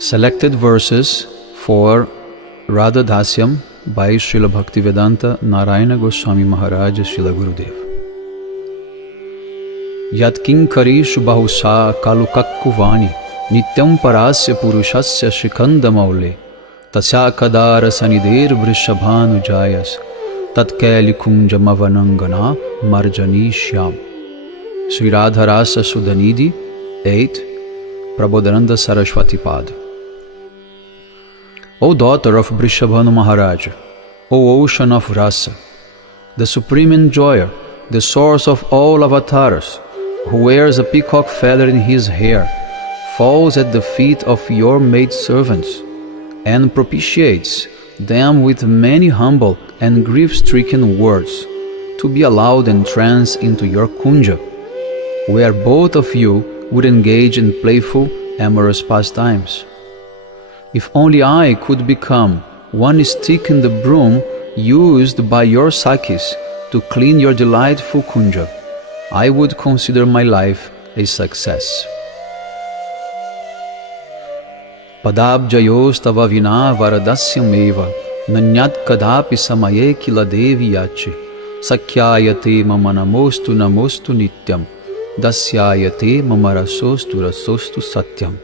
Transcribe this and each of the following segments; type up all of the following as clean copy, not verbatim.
Selected verses for Radha Dasyam by Srila Bhaktivedanta Narayana Goswami Maharaj Srila Gurudev. Yat kinkari shubhahusa kalukakkuvani nityam parasya purushasya shikanda maule tasya kadara sanider vrishabhanu jayas tatkali kunjamavanangana marjani shyam. Sri Radha Rasa Sudhanidhi 8 Prabodhananda Saraswati Pad. O daughter of Vrishabhanu Maharaj, O ocean of Rasa, the supreme enjoyer, the source of all avatars, who wears a peacock feather in his hair, falls at the feet of your maidservants and propitiates them with many humble and grief-stricken words to be allowed entrance into your kunja, where both of you would engage in playful, amorous pastimes. If only I could become one stick in the broom used by your Sakis to clean your delightful kunja, I would consider my life a success. Padabjayostava vina varadasyameva nanyat kadapi samaye kila devi yachi sakyayate mama namostu namostu nityam dasyayate mama rasostu rasostu satyam.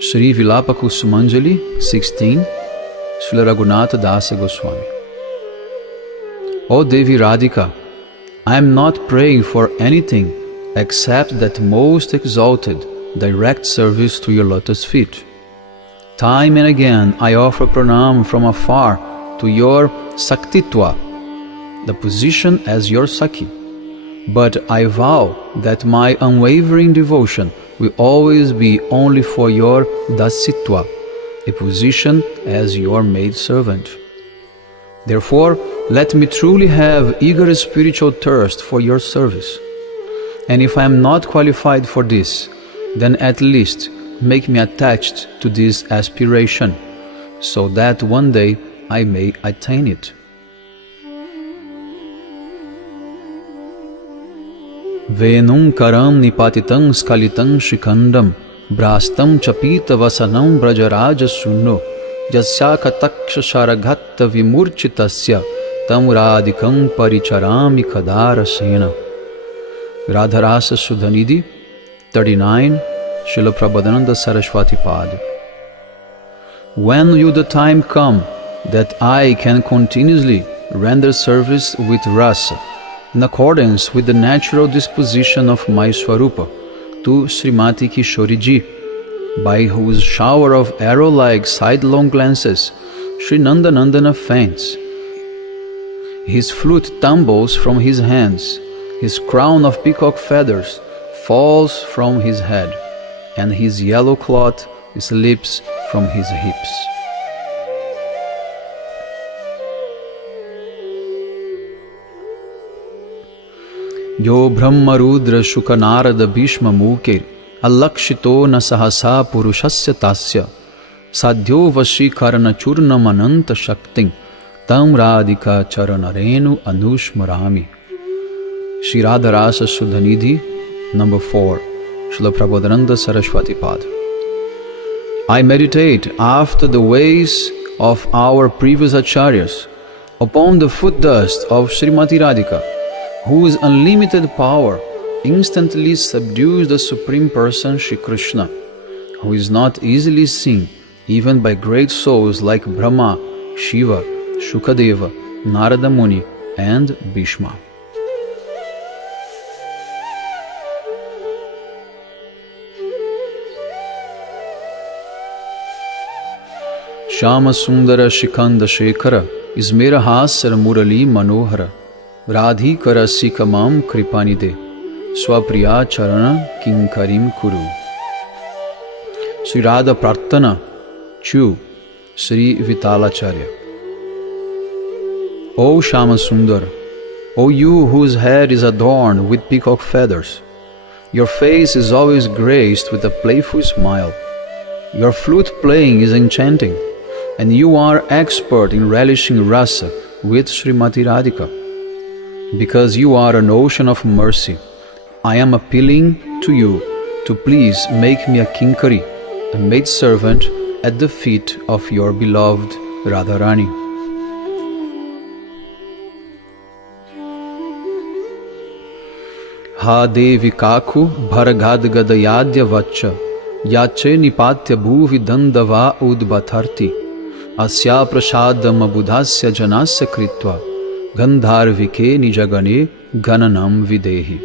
Shri Vilapa Kusumanjali 16 Srila Raghunatha Dasa Goswami. O Devi Radhika, I am not praying for anything except that most exalted direct service to your lotus feet. Time and again I offer pranam from afar to your Saktitva, the position as your Sakhi. But I vow that my unwavering devotion will always be only for your Dasitva, a position as your maidservant. Therefore, let me truly have eager spiritual thirst for your service. And if I am not qualified for this, then at least make me attached to this aspiration, so that one day I may attain it. Venum karam nipatitam skalitam shikandam brastam chapita vasanam brajaraja sunno jasyaka taksha sharaghatta vimurchitasya tam radhikam paricharami kadara sena. Radharasa Sudhanidhi 39 Srila Prabodhananda Saraswati Pad. When will the time come that I can continuously render service with rasa, in accordance with the natural disposition of my Swarupa, to Srimati Kishori Ji, by whose shower of arrow-like sidelong glances Sri Nandanandana faints? His flute tumbles from his hands, his crown of peacock feathers falls from his head, and his yellow cloth slips from his hips. Yo Brahma Rudra Shuka Narada Bhishma Mukir Alakshito na sahasa purushasya tasya sadhyo vashi karana churna mananta shakting tam radhika charanarenu anushmarami. Shri Radha Rasa Sudhanidhi number 4 Srila Prabodhananda Saraswati Pad. I meditate after the ways of our previous acharyas upon the foot dust of Srimati Radhika, whose unlimited power instantly subdues the Supreme Person Shri Krishna, who is not easily seen even by great souls like Brahma, Shiva, Shukadeva, Narada Muni and Bhishma. Shama Sundara Shikanda Shekhara Ismera Hasar Murali Manohara Radhikara Sikamam Kripanide Swapriya Charana Kinkarim Kuru. Sri Radha Prarthana 2 Sri Vitalacharya. O Shama Sundar, O you whose head is adorned with peacock feathers, your face is always graced with a playful smile, your flute playing is enchanting, and you are expert in relishing rasa with Srimati Radhika. Because you are an ocean of mercy, I am appealing to you to please make me a kinkari, a maidservant at the feet of your beloved Radharani. Ha Devi Kaku Bharagad Gadayadya Vacha Yache Nipatya Bhuvi Dandava Udbhatharti Asya Prasadam Abudhasya Janasya Kritva Gandharvike Nijagane Gananam Videhi.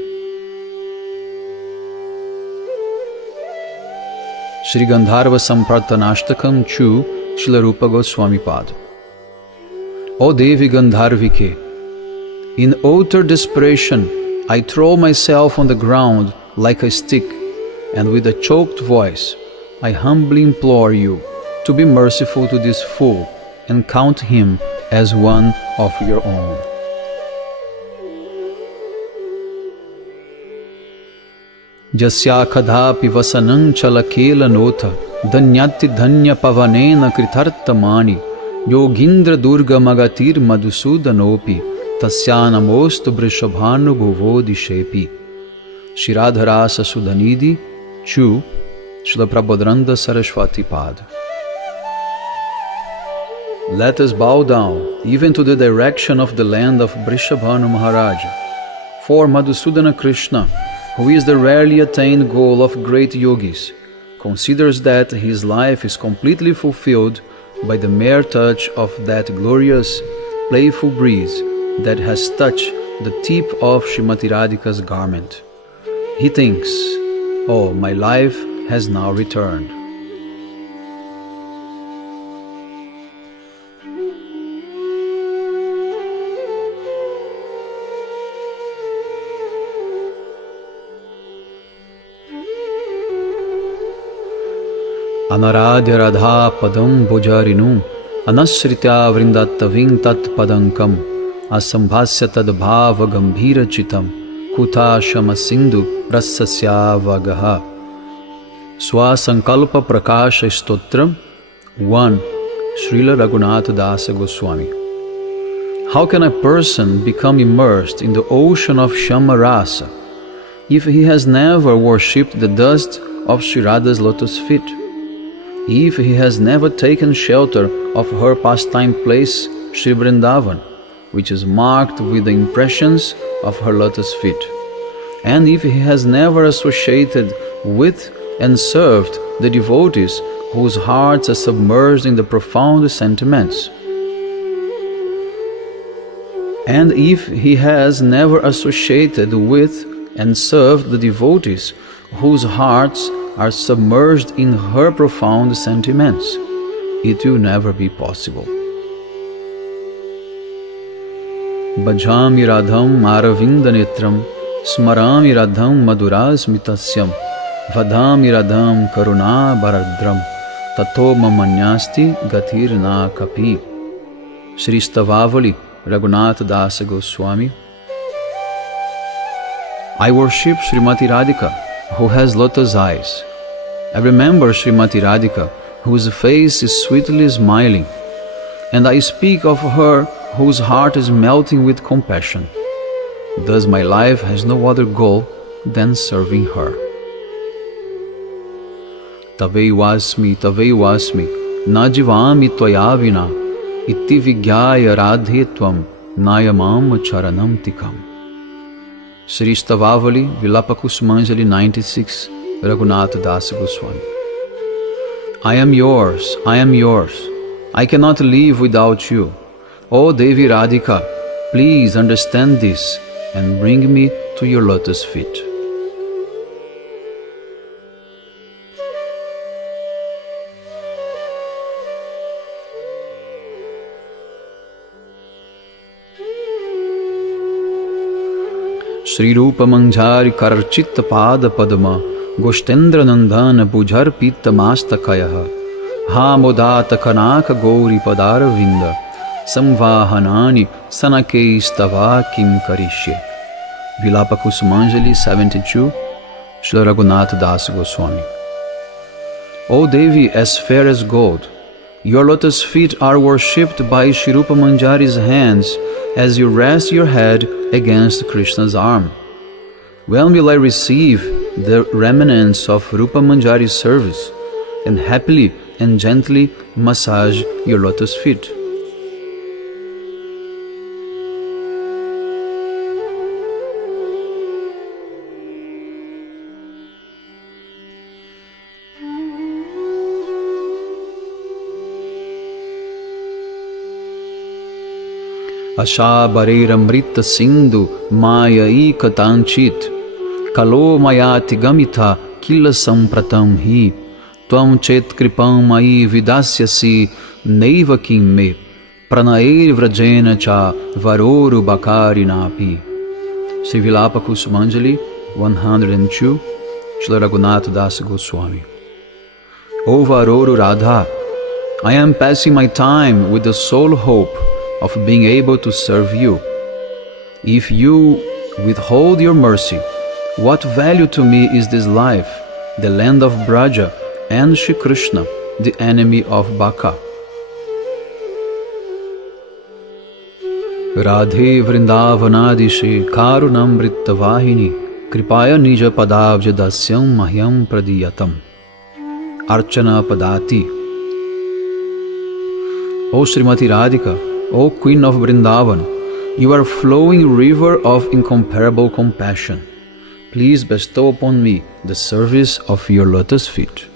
Shri Gandharva Sampratanashtakam Chu Srila Rupa Goswami Pad. O Devi Gandharvike, in utter desperation I throw myself on the ground like a stick, and with a choked voice I humbly implore you to be merciful to this fool and count him as one of your own. Jasya kadhapi vasanam chalakela notha dhanyati dhanya pavanena kritartamani yogindra durga magatir madhusudanopi tasya brishabhanu bhuvodishepi. Shri Radharasa Sudhanidhi Chu Srila Prabodhranda Saraswati Pad. Let us bow down even to the direction of the land of Brishabhanu Maharaja, for Madhusudana Krishna, who is the rarely attained goal of great yogis, considers that his life is completely fulfilled by the mere touch of that glorious, playful breeze that has touched the tip of Srimati Radhika's garment. He thinks, oh, my life has now returned. Anaradya Radha Padam Bhujarinu Anasritya Vrindattaving Tat Padankam Asambhasya Tad Bhava Gambhira Chitam Kuta Shama Sindhu Rasasya Vagaha. Swasankalpa Prakasha Stotram 1. Srila Raghunath Dasa Goswami. How can a person become immersed in the ocean of Shama Rasa if he has never worshipped the dust of Sri Radha's lotus feet? If he has never taken shelter of her pastime place, Sri Vrindavan, which is marked with the impressions of her lotus feet, and if he has never associated with and served the devotees whose hearts are submerged in the profound sentiments, and if he has never associated with and served the devotees whose hearts are submerged in her profound sentiments, it will never be possible. Bhajami Radham Aravindanetram Smarami Radham Madhurasmitasyam Vadhami Radham Karuna Baradram Tato Mamanyasti Gatirna Kapi. Shri Stavavali Raghunath Dasa Goswami. I worship Srimati Radhika, who has lotus eyes. I remember Srimati Radhika, whose face is sweetly smiling, and I speak of her whose heart is melting with compassion. Thus my life has no other goal than serving her. Tavevasmi najivami tvayavina iti vigyaya radhe tvam nayamam charanam tikam. Shri Stavavali Vilapakusmanjali 96 Raghunath Dasa Goswami. I am yours, I am yours. I cannot live without you. O Devi Radhika, please understand this and bring me to your lotus feet. Shri Rupa Manjari Karchita Pada Padma Goshtendra Nandana Bhujar Pitta Mastakayaha Ha Modata Kanaka Gauri Padara Vinda Samvahanani Sanake Stava Kim Karishye. Vilapakusmanjali 72 Srila Raghunath Das Goswami. O Devi, as fair as gold, your lotus feet are worshipped by Shri Rupa Manjari's hands as you rest your head against Krishna's arm. When will I receive the remnants of Rupa Manjari's service? and happily and gently massage your lotus feet. Asha Bareramrita Sindhu Mayai Katanchit Kalo Mayati Gamita Kila Sampratam Hi Tvam Chet Kripam Mai Vidasyasi Neiva Kim Me Pranair Vrajena Cha Varoru Bakari Napi. Sri Vilapa Kusumanjali 102, Srila Raghunatha Dasa Goswami. O Varoru Radha, I am passing my time with the sole hope of being able to serve you. If you withhold your mercy, what value to me is this life, the land of Braja, and Shri Krishna, the enemy of Baka? Radhe Vrindavanadishe Karunamrita Vahini Kripaya Nija Padavja Dasyam Mahyam Pradiyatam Archana Padati. O Srimati Radhika, O Queen of Vrindavan, you are a flowing river of incomparable compassion. Please bestow upon me the service of your lotus feet.